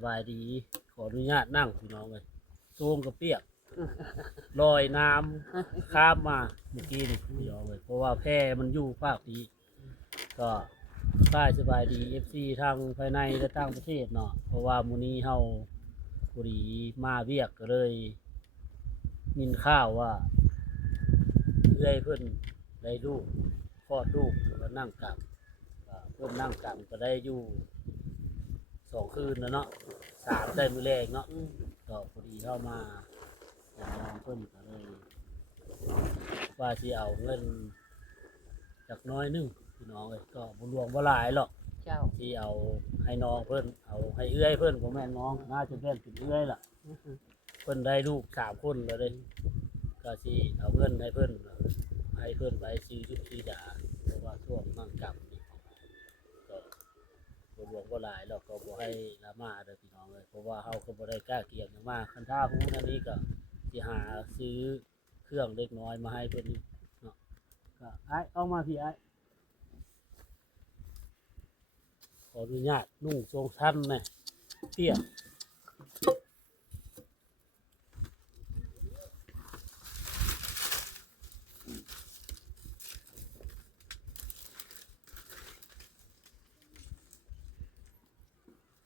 สบายดีขออนุญาตนั่งพี่น้องเลยโซมกับเปียกลอยน้ำข้ามมาเมื่อกี้นี่พี่น้องเลยเพราะว่าแพมันอยู่ภาคนี้ก็สบายดีFCทางภายในและต่างประเทศเนาะเพราะว่ามื้อนี้เฮาพอดีมาเวียกก็เลยยินข้าวว่าเอื้อยเพิ่นได้ลูกคลอดลูกแล้วก็นั่งกลับเพิ่นนั่งกลับก็ได้อยู่2 คืนแล้วเนาะ3ได้มื้อแรกเนาะก็พอดีเข้ามาน้องเพิ่นก็เลยว่าสิเอาเงินจากน้อยนึงพี่น้องเอ้ยก็บ่รวมบ่หลายหรอกเจ้าที่เอาให้น้องเพิ่นเอาให้เอื้อยเพิ่นบ่แม่นน้องน่าจะเป็นเอื้อยล่ะเพิ่นได้ลูก3 คนแล้วเด้ก็สิเอาเงินให้เพิ่นไปซื้อชุดซื้อยาเพราะว่าช่วงนั่งกลับนี่ก็บ่รวมบ่หลายหรอกก็บ่ให้ละมาเด้อพี่น้องเอ้ยเพราะว่าเฮาก็บ่ได้กล้าเกี่ยงหยังมาคันถ้าฮู้นั่นนี้ก็สิหาซื้อเครื่องเล็กน้อยมาให้เพิ่นนี่เนาะก็เอามาพี่ขออนุญาตนุ่งทรงชั้นนะเตี้ย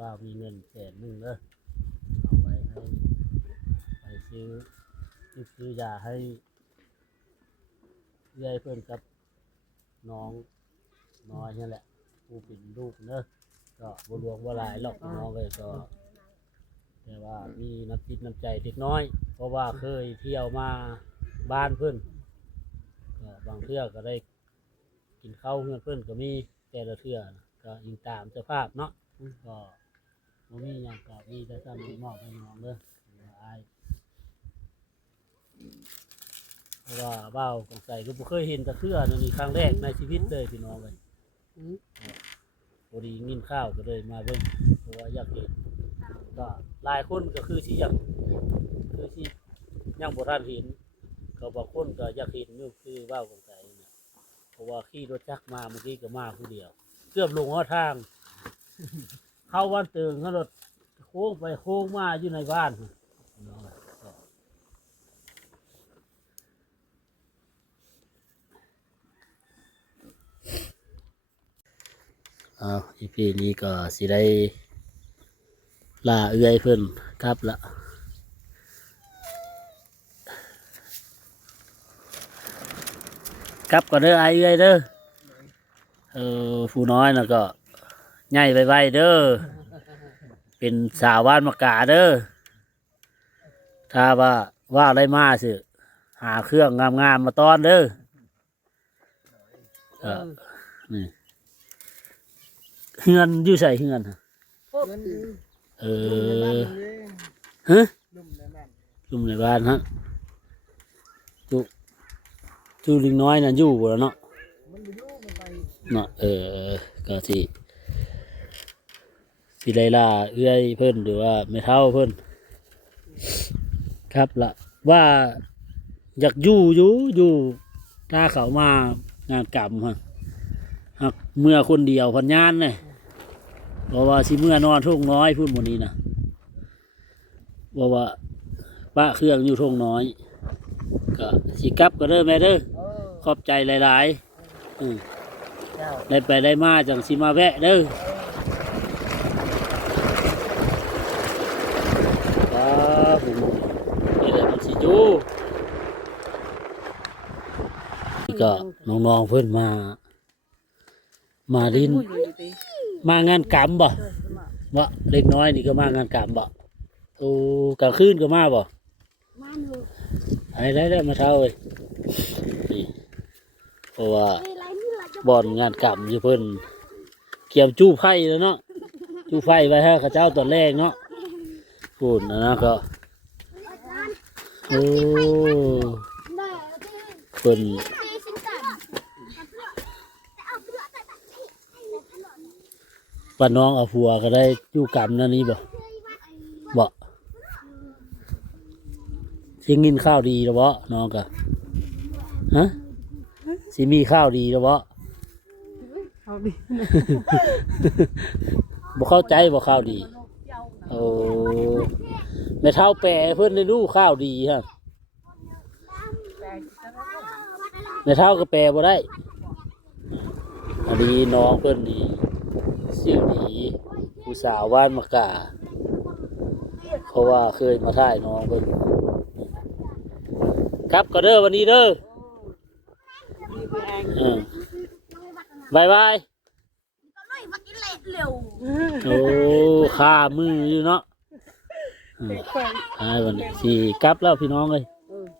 ว่ามีเงิน100,000เด้อเอาไว้ให้ไปซื้อยาให้ยายเพิ่นกับน้องน้อยนี่แหละผู้เป็นลูกเนอะก็บ่รวมบ่หลายหรอกน้องเลยก็แต่ว่ามีน้ำจิตน้ำใจเล็กน้อยเพราะว่าเคยเที่ยวมาบ้านเพิ่นก็บางเทื่อก็ได้กินข้าวเพื่อนเพิ่นก็มีแต่ละเทื่อก็ยิงตามสภาพเนาะก็บ่มีหยังก็มีแต่ซ้ำมอบให้น้องเด้ออ้ายเพราะว่าบ้าวของใส่ก็บ่เคยเห็นแต่เทื่อนี่ครั้งแรกในชีวิตเลยพี่น้องเลยพอดีกินข้าวก็เลยมาเบิ่งเพราะว่าอยากเห็นก็หลายคนก็คือสิอยากคือสิยังบ่ทันเห็นเขาบางคนก็อยากเห็นอยู่คือบ้าวของใส่เนี่ยเพราะว่าขี่รถจักรมาเมื่อกี้ก็มาผู้เดียวเกือบลงหัวทางเข้าบ้านเติงเขารถโค้งไปโค้งมาอยู่ในบ้านน้องอีพีนี้ก็สิได้ลาเอื้อยเพิ่นครับละกลับก่อนเด้อไอ้เอื้อยเด้อผู้น้อยน่ะก็ใหญ่ไวๆเด้อเป็นสาวบ้านมะกาเด้อถ้าว่าได้มาสิหาเครื่องงามๆมาต้อนเด้อนี่เฮือนอยู่ใส่เฮือนฮะลุมในบ้านฮะจูลิงน้อยน่ะอยู่บ่แล้วเนาะเนาะก็สิได้ล่าเอื้อยเพิ่นหรือว่าไม่เท่าเพิ่นครับละว่าอยากอยู่ถ้าเขามางานกรรมฮะหักเมื่อคนเดียวพันยานเลยเพราะว่าสิเมื่อนอนทุ่งน้อยพูดหมดนี้นะบอกว่าป้าเครื่องอยู่ทุ่งน้อยก็สิกลับก็เด้อแม่เด้อขอบใจหลายๆได้ไปได้มาจังสิมาแวะเด้อครับผมนี่แหละมันสิอยู่ก็น้องๆเพิ่นมาดินมางานกรรมบ่วะเล็กน้อยนี่ก็มางานกรรมบ่โอ้กลางคืนก็มาบ่ได้มาเท่าเลยนี่เพราะว่าบ่อนงานกรรมอยู่เพิ่นเกี่ยวจู้ไผ่แล้วเนาะจู้ไผ่ไว้ให้ข้าเจ้าตอนแรกเนาะพูดนะก็โอ้เพิ่นป้าน้องเอาผัวก็ได้อยู่กรรมนั่นนี่บ่สิกินข้าวดีแล้วบ่น้องกะฮะสิมีข้าวดีแล้วบ่บ่เข้าใจบ่ข้าวดี โอ้แม่เท่าแปรเพิ่นได้รู้ข้าวดีฮะแม่เท่าก็แปรบ่ได้อันนี้น้องเพิ่นนี่ชื่อดีผู้สาวว่านมะกาเพราะว่าเคยมาถ่ายน้องเพิ่นครับก็เด้อวันนี้เด้อบายบายโอ้ข้ามืออยู่เนาะวันนี้สิกลับแล้วพี่น้องเลย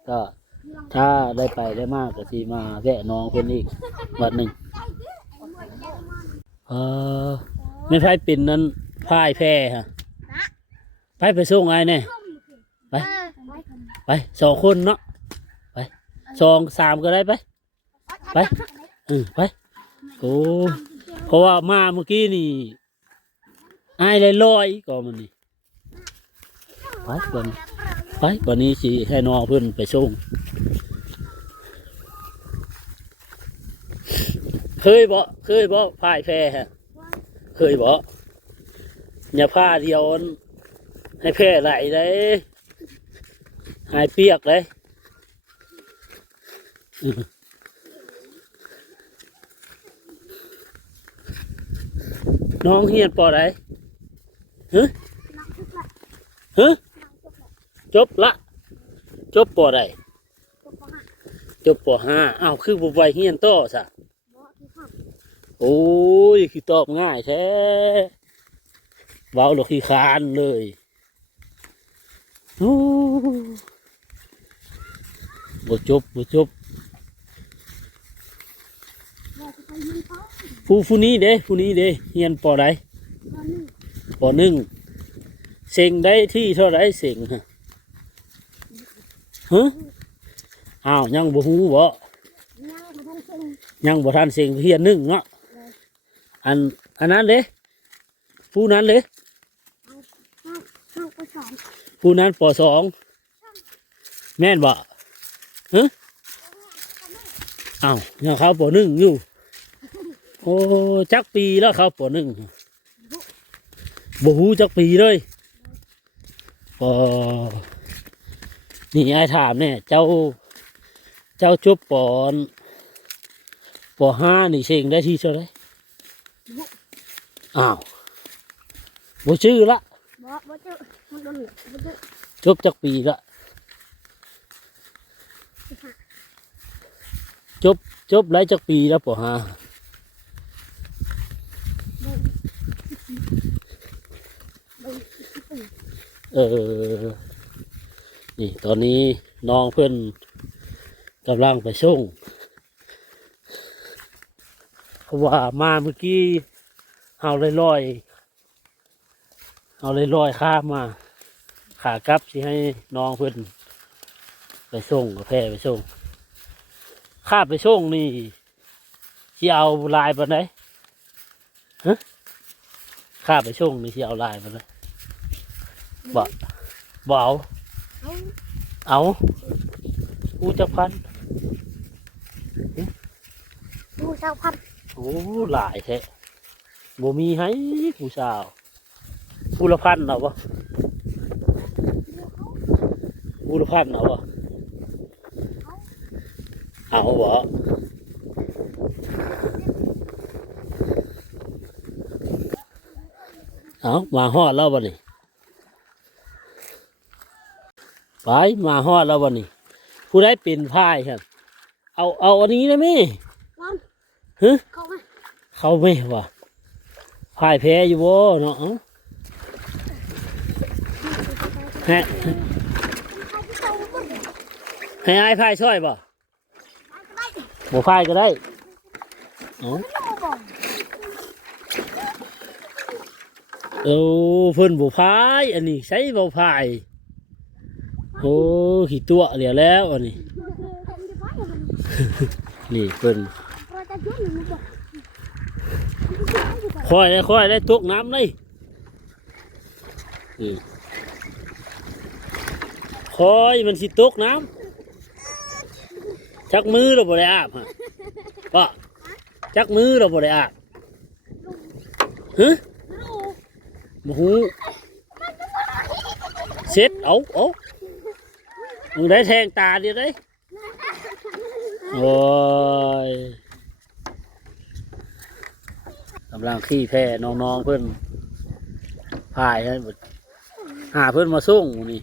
ก็ถ้าได้ไปได้มากก็สิมาแวะน้องเพิ่นอีกวันหนึ่งไม่ไพ่เป็นนั้นพ่ายแพ้ฮะไปส่งไงเนี่ยไป2 คนเนาะไป2 3ก็ได้ไปไปโอ้เพราะว่ามาเมื่อกี้นี่ไอ้เลยลอยก็มันนี่ไปวันนี้สิให้น้องเพิ่นไปส่งเคยบ่พ่ายแพ้ฮะเคยบ่อย่าผ้าเดียวให้แพ้ไหลเลยหายเปียกเลยน้องเฮียนปอไหนจบละจบปอไหนจบปอ5อ้าวคือบุบไวเฮียนโตซะโอ้ยคือตอบง่ายแท้เบาหรอกขี้คานเลยบ่จบผู้นี้เด้เฮียนปอไหนปอ1เซ็งได้ที่เท่าไรเซ็งฮะอ้าวยังบ่ฮู้บ่ยังบ่ทันเซ็งเฮียน1เนาะอันนั้นเด้ผู้นั้นเด้ผู้นั้นป.2แม่นบ่อ้าวยังเขาป.1อยู่โอ้จักปีแล้วเขาป.1บ่ฮู้จักปีเลยนี่ไอ้ถามเนี่ยเจ้าจบป.5นี่เซ็งได้ที่เท่าไรอ้าวบ่ชื่อละบ่ชื่อมันโดนจบจักปีละจบหลายจักปีแล้วป.5นี่ตอนนี้น้องเพื่อนกำลังไปส่งเพราะว่ามาเมื่อกี้เอาเลยลอยข้ามมาขากลับสิให้น้องเพื่อนไปส่งกับแพร่ไปส่งข้าไปส่งนี่ที่เอาลายไปไหนข้าไปส่งนี่ที่เอาลายไปไหนบ่เอาผู้จักพันโอ้หลายแท้บ่มีให้ผู้สาวผู้ละ1,000เอาบ่ผู้ละ1,000เอาบ่เอาบ่เอามาฮอดแล้วบ่นี่ไปมาฮอดแล้ววันนี้ผู้ได้เป็นพายครับเอาอันนี้ได้ไหมเขาไม่วะพายแพ้อยู่บ่เนาะให้ไอ้พายช่วยบ่พายก็ได้เพิ่นบ่พายอันนี้ใช้บ่พายโอ้ขี้ตัวเหลียวแล้วอันนี้นี่เพิ่นค่อยได้ตกน้ำเลยค่อยมันสิตกน้ำจักมือเราบ่ได้อาบฮะป่ะจักมือเราบ่ได้อาบบ่ฮู้ เซ็ตเอามึงได้แทงตาดิได้โอ้ยกำลังขี้แพ้น้องๆเพื่อนพายให้หมดหาเพื่อนมาส่งนี่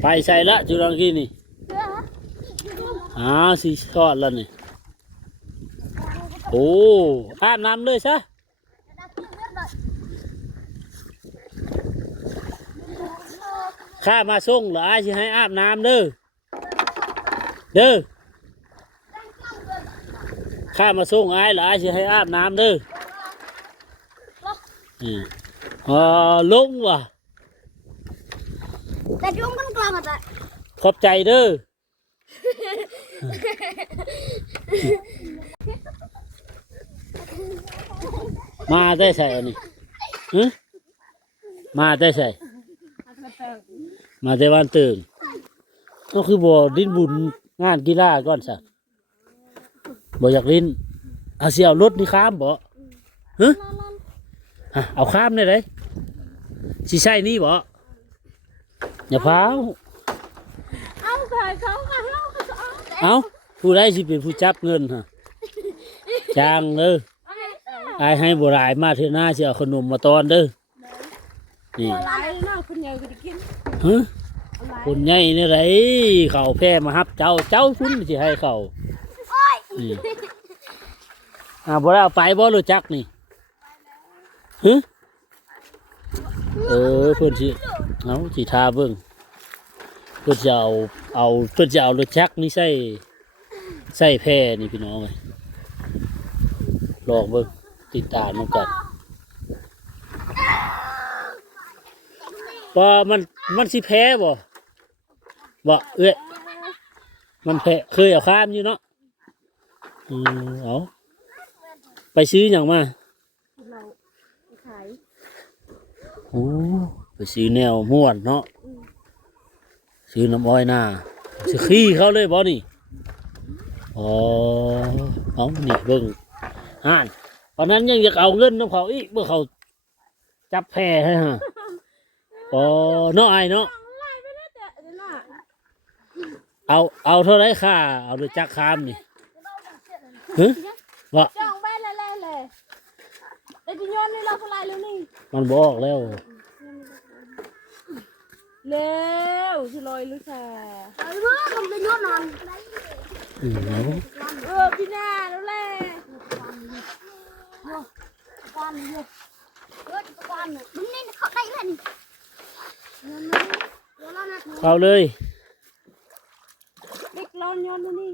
ไปใส่ละจุลังกี้นี่สีทอดแล้วนี่โอ้อาบน้ำเลยซะข้ามาส่งเหรอจะให้อาบน้ำเด้อข้ามาส่งไอ้เหรอจะให้อาบน้ำเด้อลงว่ะแต่จุ้งกันกลางอ่ะ ขอบใจเด้อมาได้ใส่อันนี้มาได้ใส่มาได้วันตื่นก็คือบ่ดิ้นบุญงานกีฬาก่อนสักบ่อยากลิ้นเอาเสียวรถนี่ข้ามบ่เอาข้ามได้เลยสิใช่นี่บ่อย่าพาวเอาผู้ใดสิเป็นผู้จับเงินฮะจ้างเด้อไอ้ให้บ่หลายมาเถอะหน้าสิเอาขนมมาตอนเด้อนี่คนใหญ่นี่ไรเขาแพ้มาฮับเจ้าคุณสิให้เขานี่บ่ได้เอาไปบ่รู้จักนี่เพิ่นสิเอาสิทาเบิ่งเพิ่นจะเอาเพิ่นจะเอารถจักรนี่ใส่แพร่นี่พี่น้องเลยลองเบิ่งติดตามมันกันว่ามันสิแพ้บ่เอ้ยมันแพ้เคยเอาข้ามอยู่เนาะเอาไปซื้ออย่างมาโอ้ไปซื้อแนวม่วนเนาะซื้อน้ำอ้อยหน้าซื้อขี้เขาเลยบ่นี่เอานี่เบิ่งตอนนั้นยังอยากเอาเงินน้ำเขาอีกเมื่อเขาจับแพร่ให้ฮะเนาะไอ้เนาะเอาเท่าไรค่าเอาไปจักคามนี่ว่าจ้องไปเลยแต่ที่ย้อนนี่เราพลายแล้วนี่มันบอกแล้วเร็วจะลอยลูกชายเมื่อมันเป็นย้อนนอนพี่นาแล้วแหละควันเยอะควันมึงนี่เขาได้แล้วนี่เอาเลยเด็กร้อนย้อนนี่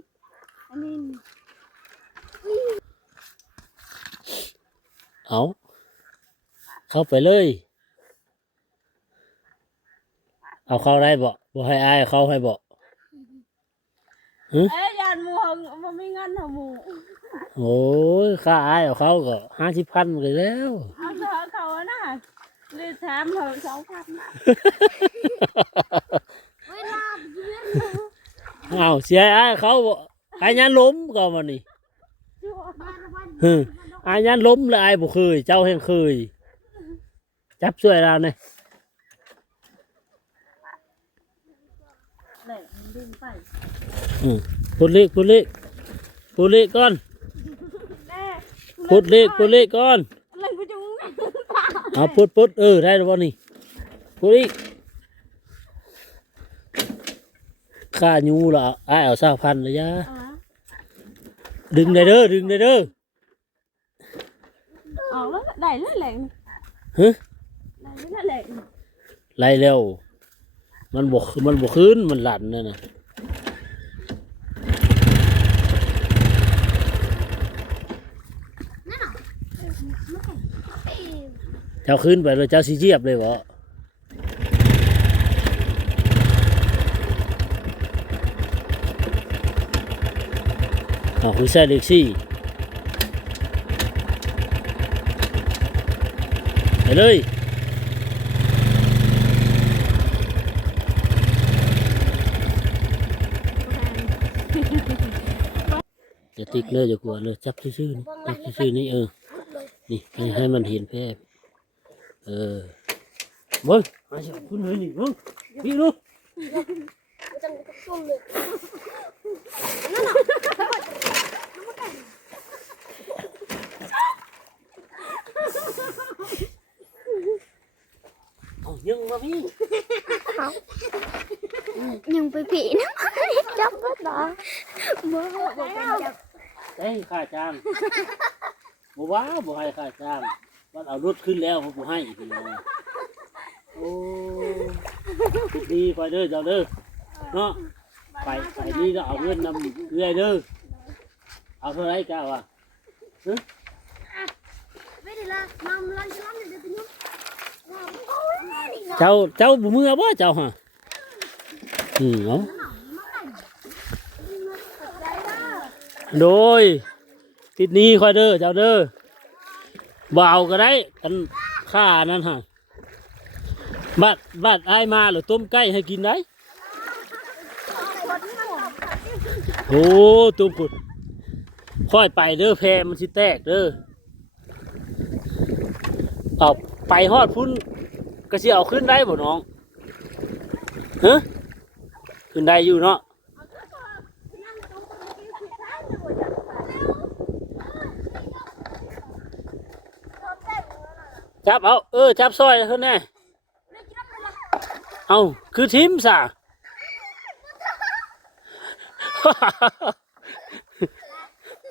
อันนี้เข้าไปเลยเอาเข้าได้บ่ให้อายเข้าให้บ่ยานหมูมันไม่งั้นเหรอหมูโอ้ยค่าอายเอาเข้าก็50,000เลยแล้วเอาเขานะเลยถามเขา2,000เวลาเอาเสียอายเขาอายยันล้มก็มานี่อายยันล้มเลยอายบ่เคยเจ้าแห่งเคยจับช่วยเราเนี่ยพูดเลขก่อนพูดเลขก่อนเอาพูดได้หรือเปล่านี่พูดอีกค่ายูละไอ้เอา20,000เลยยะดึงได้เด้อเอาแล้วได้แล้วแหล่งไล่เร็วมันบกขึ้นมันหลั่นเนี่ยนะเจ้าขึ้นไปแล้วเจ้าสิเจียบเลยวะคือใส่เล็กซี่ไปเลยจะติ๊กเลยจะกลัวเลยจับชื่อนี่นี่ให้มันเห็นแพร่ เบิ้งมาสิคุณเฮ้ยนี่เบิ้งพี่ลูก จังช่วงเลย เอายังมาพี่ ยังไปผีนะจับก็ต่อบ่เป็นจับ เอ้ยค่าจ้างบ่ว่าบ่ให้ค่าจ้างมันเอารถขึ้นแล้วบ่ให้อีกพี่น้องโอ้ดีไปเด้อเจ้าเด้อเนาะไปนี่เราเอาเงินนำเรื่อยเด้อเอาเท่าไรเจ้าอ่ะ ไม่ได้ละนำลันจะลันเดี๋ยวจะยุ่ง เจ้าบุมือบ่เจ้าฮะเนาะโดยติดหนี้ค่อยเด้อเจ้าเด้อบ่เอาก็ได้กันค่านั่นฮะบัดอ้ายมาหรือต้มไก่ให้กินได้โอ้ตุ้มปุดค่อยไปเด้อแพมันสิแตกเด้อเอาไปฮอดพุ่นก็สิเอาขึ้นได้บ่น้องฮะขึ้นได้อยู่เนาะจับเอาจับซอยขึ้นแน่เอาคือทิมซะ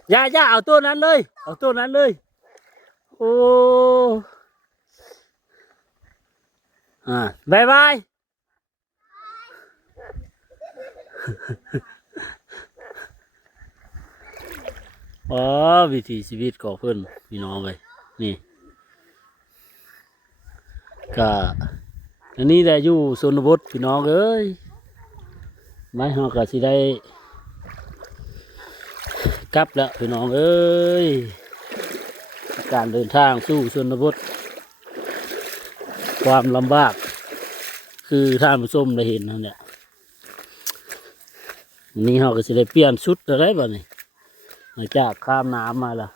อย่าเอาตัวนั้นเลยเอาตัวนั้นเลยโอ้บายบายอ๋อวิถีชีวิตของเพื่อนพี่น้องเลยนี่ก็อันนี้ได้อยู่ชนบทพี่น้องเอ้ยไม่ฮอกก็สิได้กลับแล้วพี่น้องเอ้ยการเดินทางสู่ชนบทความลำบากคือท่านผู้ชมได้เห็นนั่นแหละนี่เราก็จะได้เปลี่ยนชุดอะไรบ้างนี่หลังจากข้ามน้ำมาแล้ว